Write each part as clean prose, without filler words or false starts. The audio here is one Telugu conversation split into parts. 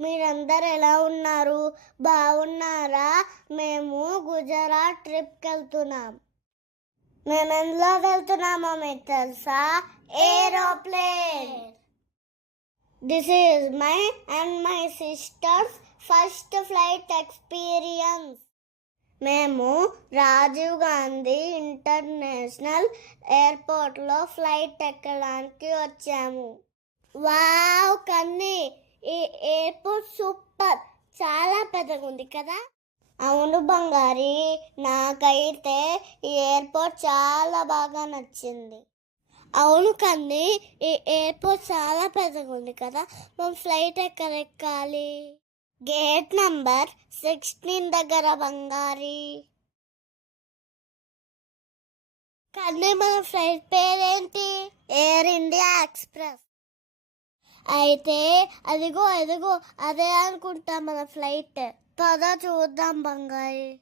మీరందరూ ఎలా ఉన్నారు? బాగున్నారా? మేము గుజరాత్ ట్రిప్కి వెళ్తున్నాం. మేము ఎందులో వెళ్తున్నామో మీకు తెలుసా? Aeroplane. This is my and my sisters first flight experience. మేము రాజీవ్ గాంధీ ఇంటర్నేషనల్ ఎయిర్పోర్ట్లో ఫ్లైట్ ఎక్కడానికి వచ్చాము. వావ్ కన్నీ, ఈ ఎయిర్పోర్ట్ సూపర్, చాలా పెద్దగా ఉంది కదా? అవును బంగారి, నాకైతే ఈ ఎయిర్పోర్ట్ చాలా బాగా నచ్చింది. అవును కన్నీ, ఈ ఎయిర్పోర్ట్ చాలా పెద్దగా ఉంది కదా, మనం ఫ్లైట్ ఎక్కడ ఎక్కాలి? గేట్ నంబర్ 16 దగ్గర బంగారి. కానీ మన ఫ్లైట్ పేరేంటి? Air India express. అయితే అదిగో అదే అనుకుంటా మన ఫ్లైట్. పద చూద్దాం బంగారి.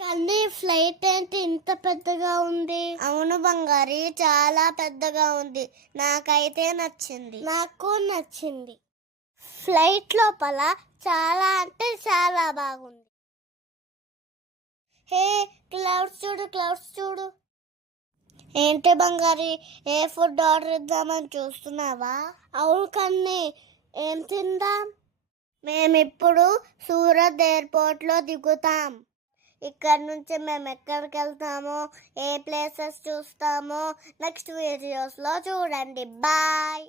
కానీ ఫ్లైట్ ఏంటి ఇంత పెద్దగా ఉంది? అవును బంగారి, చాలా పెద్దగా ఉంది. నాకైతే నచ్చింది. నాకు నచ్చింది. ఫ్లైట్ లోపల చాలా అంటే చాలా బాగుంది. హే, క్లౌడ్స్ చూడు. ఏంటి బంగారి, ఏ ఫుడ్ ఆర్డర్ ఇద్దామని చూస్తున్నావా? అవును కన్నీ, ఏం తిందాం? మేమిప్పుడు సూరత్ ఎయిర్పోర్ట్లో దిగుతాం. ఇక్కడ నుంచి మేము ఎక్కడికి వెళ్తామో, ఏ ప్లేసెస్ చూస్తామో నెక్స్ట్ వీడియోస్లో చూడండి. బాయ్.